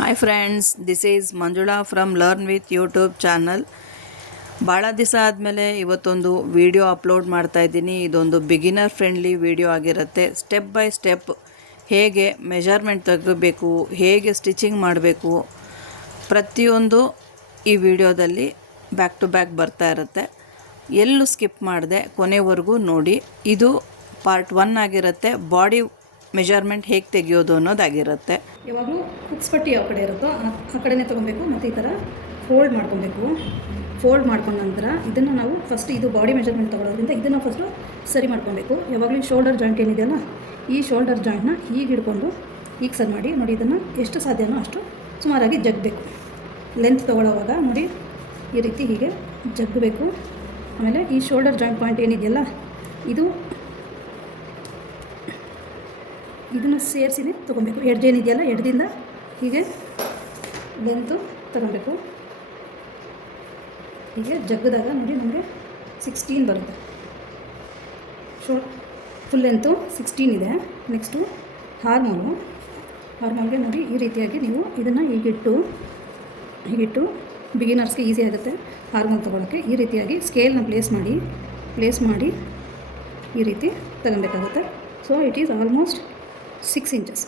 Hi friends, this is Manjula from learn with YouTube channel. ಭಾಳ ದಿವಸ ಆದಮೇಲೆ ಇವತ್ತೊಂದು ವಿಡಿಯೋ ಅಪ್ಲೋಡ್ ಮಾಡ್ತಾ ಇದ್ದೀನಿ. ಇದೊಂದು ಬಿಗಿನರ್ ಫ್ರೆಂಡ್ಲಿ ವಿಡಿಯೋ ಆಗಿರುತ್ತೆ. ಸ್ಟೆಪ್ ಬೈ ಸ್ಟೆಪ್ ಹೇಗೆ ಮೆಜರ್ಮೆಂಟ್ ತೆಗಬೇಕು, ಹೇಗೆ ಸ್ಟಿಚಿಂಗ್ ಮಾಡಬೇಕು, ಪ್ರತಿಯೊಂದು ಈ ವಿಡಿಯೋದಲ್ಲಿ ಬ್ಯಾಕ್ ಟು ಬ್ಯಾಕ್ ಬರ್ತಾ ಇರುತ್ತೆ. ಎಲ್ಲೂ ಸ್ಕಿಪ್ ಮಾಡದೆ ಕೊನೆವರೆಗೂ ನೋಡಿ. ಇದು ಪಾರ್ಟ್ 1 ಆಗಿರುತ್ತೆ. ಬಾಡಿ ಮೆಜರ್ಮೆಂಟ್ ಹೇಗೆ ತೆಗೆಯೋದು ಅನ್ನೋದಾಗಿರುತ್ತೆ. ಯಾವಾಗಲೂ ಹುಕ್ಸ್ ಪಟ್ಟಿ ಯಾವ ಕಡೆ ಇರುತ್ತೋ ಆ ಕಡೆನೇ ತೊಗೊಬೇಕು ಮತ್ತು ಈ ಥರ ಫೋಲ್ಡ್ ಮಾಡ್ಕೊಬೇಕು. ಫೋಲ್ಡ್ ಮಾಡ್ಕೊಂಡ ನಂತರ ಇದನ್ನು ನಾವು ಫಸ್ಟ್ ಇದು ಬಾಡಿ ಮೆಜರ್ಮೆಂಟ್ ತೊಗೊಳೋದ್ರಿಂದ ಇದನ್ನು ಫಸ್ಟು ಸರಿ ಮಾಡ್ಕೊಬೇಕು. ಯಾವಾಗಲೂ ಶೋಲ್ಡರ್ ಜಾಯಿಂಟ್ ಏನಿದೆಯಲ್ಲ, ಈ ಶೋಲ್ಡರ್ ಜಾಯಿಂಟ್ನ ಹೀಗೆ ಹಿಡ್ಕೊಂಡು ಈಗ ಸರಿ ಮಾಡಿ ನೋಡಿ. ಇದನ್ನು ಎಷ್ಟು ಸಾಧ್ಯನೋ ಅಷ್ಟು ಸುಮಾರಾಗಿ ಜಗ್ಗಬೇಕು. ಲೆಂತ್ ತೊಗೊಳ್ಳೋವಾಗ ನೋಡಿ ಈ ರೀತಿ ಹೀಗೆ ಜಗ್ಗಬೇಕು. ಆಮೇಲೆ ಈ ಶೋಲ್ಡರ್ ಜಾಯಿಂಟ್ ಪಾಯಿಂಟ್ ಏನಿದೆಯಲ್ಲ, ಇದನ್ನು ಸೇರಿಸಿನೇ ತೊಗೊಬೇಕು. ಎಡ್ಜೇನಿದೆಯಲ್ಲ, ಎಡ್ದಿಂದ ಹೀಗೆ ಲೆಂತು ತೊಗೊಬೇಕು. ಹೀಗೆ ಜಗ್ಗದಾಗ ನೋಡಿ ನಮಗೆ 16 ಬರುತ್ತೆ. ಫುಲ್ ಲೆಂತು 16 ಇದೆ. ನೆಕ್ಸ್ಟು ಹಾರ್ಮೋನ್ಗೆ ನೋಡಿ ಈ ರೀತಿಯಾಗಿ ನೀವು ಇದನ್ನು ಹೀಗಿಟ್ಟು ಬಿಗಿನರ್ಸ್ಗೆ ಈಸಿ ಆಗುತ್ತೆ ಹಾರ್ಮೋನ್ ತೊಗೊಳಕ್ಕೆ. ಈ ರೀತಿಯಾಗಿ ಸ್ಕೇಲ್ನ ಪ್ಲೇಸ್ ಮಾಡಿ ಈ ರೀತಿ ತಗೊಬೇಕಾಗುತ್ತೆ. So it is almost 6 inches.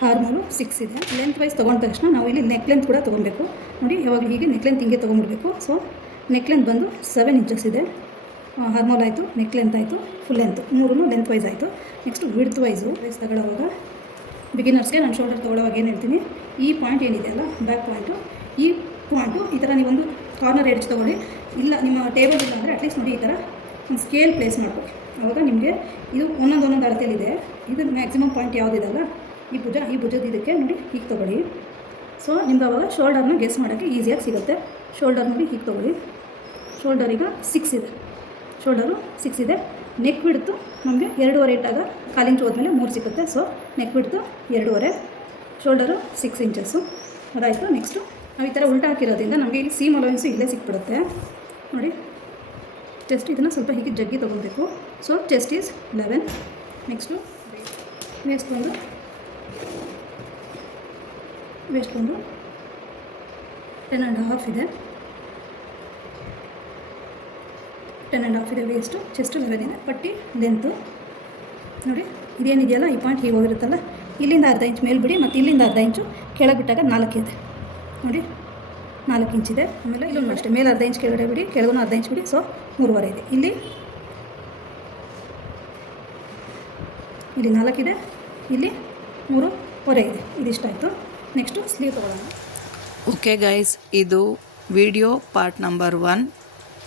ಹಾರ್ಮೋನು 6 ಇದೆ. ಲೆಂತ್ ವೈಸ್ ತೊಗೊಂಡ ತಕ್ಷಣ ನಾವು ಇಲ್ಲಿ ನೆಕ್ ಲೆಂತ್ ಕೂಡ ತೊಗೊಬೇಕು. ನೋಡಿ ಯಾವಾಗಲೂ ಹೀಗೆ ನೆಕ್ ಲೆಂತ್ ಹಿಂಗೆ ತೊಗೊಂಡ್ಬಿಡ್ಬೇಕು. ಸೊ ನೆಕ್ ಲೆಂತ್ ಬಂದು 7 ಇಂಚಸ್ ಇದೆ. ಹಾರ್ಮೋಲ್ ಆಯಿತು, ನೆಕ್ ಲೆಂತ್ ಆಯಿತು, ಫುಲ್ ಲೆಂತ್ 3 ಲೆಂತ್ ವೈಸ್ ಆಯಿತು. ನೆಕ್ಸ್ಟು ವಿಡ್ತ್ ವೈಸ್ ತಗೊಳ್ಳೋವಾಗ ಬಿಗಿನರ್ಸ್ಗೆ ನಾನು ಶೋಲ್ಡರ್ ತೊಗೊಳ್ಳೋವಾಗ ಏನು ಹೇಳ್ತೀನಿ, ಈ ಪಾಯಿಂಟ್ ಏನಿದೆಯಲ್ಲ ಬ್ಯಾಕ್ ಪಾಯಿಂಟು, ಈ ಪಾಯಿಂಟು ಈ ಥರ ನೀವೊಂದು ಕಾರ್ನರ್ ಎಡ್ಜ್ ತೊಗೊಳ್ಳಿ. ಇಲ್ಲ ನಿಮ್ಮ ಟೇಬಲ್ ಇಲ್ಲ ಅಂದರೆ ಅಟ್ಲೀಸ್ಟ್ ನೋಡಿ ಈ ಥರ ಸ್ಕೇಲ್ ಪ್ಲೇಸ್ ಮಾಡ್ಕೊಳ್ಳಿ. ಆವಾಗ ನಿಮಗೆ ಇದು ಒಂದೊಂದು ಅಳತೆಯಲ್ಲಿದೆ. ಇದು ಮ್ಯಾಕ್ಸಿಮಮ್ ಪಾಯಿಂಟ್ ಯಾವುದಿದೆಲ್ಲ ಈ ಭುಜದ ಇದಕ್ಕೆ ನೋಡಿ ಹೀಗೆ ತೊಗೊಳ್ಳಿ. ಸೊ ನಿಮ್ಗೆ ಆವಾಗ ಶೋಲ್ಡರ್ನ ಗೆಸ್ ಮಾಡೋಕ್ಕೆ ಈಸಿಯಾಗಿ ಸಿಗುತ್ತೆ. ಶೋಲ್ಡರ್ ನೋಡಿ ಹೀಗೆ ತೊಗೊಳ್ಳಿ. ಶೋಲ್ಡರ್ ಈಗ 6 ಇದೆ. ಶೋಲ್ಡರು 6 ಇದೆ. ನೆಕ್ ಬಿಡ್ತು ನಮಗೆ 2.5 ಇಟ್ಟಾಗ 1/4 ಇಂಚ್ ಹೋದ್ಮೇಲೆ 3 ಸಿಗುತ್ತೆ. ಸೊ ನೆಕ್ ಬಿಡ್ತು 2.5, ಶೋಲ್ಡರು 6 ಇಂಚಸ್ಸು ಅದಾಯಿತು. ನೆಕ್ಸ್ಟು ನಾವು ಈ ಥರ ಉಲ್ಟಾ ಹಾಕಿರೋದ್ರಿಂದ ನಮಗೆ ಇಲ್ಲಿ ಸೀಮ್ ಅಲೋವೆನ್ಸು ಇಲ್ಲೇ ಸಿಕ್ಬಿಡುತ್ತೆ ನೋಡಿ. ಚೆಸ್ಟ್ ಇದನ್ನು ಸ್ವಲ್ಪ ಹೀಗೆ ಜಗ್ಗಿ ತೊಗೊಬೇಕು. So chest is 11. Next waste ಬಂದು 10.5 ಇದೆ. 10.5 ಇದೆ ವೇಸ್ಟು. ಚೆಸ್ಟು 11 ಇದೆ. ಪಟ್ಟಿ ಲೆಂತು ನೋಡಿ ಇದೇನಿದೆಯಲ್ಲ, ಈ ಪಾಯಿಂಟ್ ಹೀಗೆ ಹೋಗಿರುತ್ತಲ್ಲ, ಇಲ್ಲಿಂದ ಅರ್ಧ ಇಂಚ್ ಮೇಲೆ ಬಿಡಿ ಮತ್ತು ಇಲ್ಲಿಂದ ಅರ್ಧ ಇಂಚು ಕೆಳಗೆ ಬಿಟ್ಟಾಗ 4 ಇದೆ ನೋಡಿ, 4 ಇಂಚಿದೆ. ಆಮೇಲೆ ಇಲ್ಲೂ ಅಷ್ಟೇ, ಮೇಲೆ ಅರ್ಧ ಇಂಚ್ ಕೆಳಗಡೆ ಬಿಡಿ, ಕೆಳಗೂ ಅರ್ಧ ಇಂಚ್ ಬಿಡಿ. ಸೊ 3.5 ಇದೆ. ಇಲ್ಲಿ 4 ಇದೆ, ಇಲ್ಲಿ 3.5 ಇದೆ. ಇದಿಷ್ಟಾಯಿತು. ನೆಕ್ಸ್ಟು ಸ್ಲೀವ್ ತೊಗೊಳ್ಳೋಣ. ಓಕೆ ಗೈಸ್, ಇದು video part number 1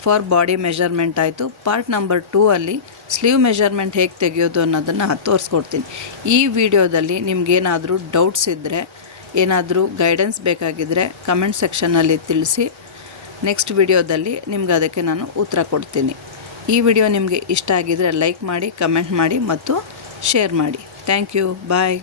for body measurement ಆಯಿತು. ಪಾರ್ಟ್ ನಂಬರ್ 2 ಅಲ್ಲಿ ಸ್ಲೀವ್ ಮೆಜರ್ಮೆಂಟ್ ಹೇಗೆ ತೆಗೆಯೋದು ಅನ್ನೋದನ್ನು ತೋರಿಸ್ಕೊಡ್ತೀನಿ. ಈ ವಿಡಿಯೋದಲ್ಲಿ ನಿಮಗೇನಾದರೂ ಡೌಟ್ಸ್ ಇದ್ದರೆ, ಏನಾದರೂ ಗೈಡೆನ್ಸ್ ಬೇಕಾಗಿದ್ದರೆ ಕಮೆಂಟ್ ಸೆಕ್ಷನ್ನಲ್ಲಿ ತಿಳಿಸಿ. ನೆಕ್ಸ್ಟ್ ವಿಡಿಯೋದಲ್ಲಿ ನಿಮ್ಗೆ ಅದಕ್ಕೆ ನಾನು ಉತ್ತರ ಕೊಡ್ತೀನಿ. ಈ ವಿಡಿಯೋ ನಿಮಗೆ ಇಷ್ಟ ಆಗಿದರೆ ಲೈಕ್ ಮಾಡಿ, ಕಮೆಂಟ್ ಮಾಡಿ ಮತ್ತು ಶೇರ್ ಮಾಡಿ. Thank you. ಬಾಯ್.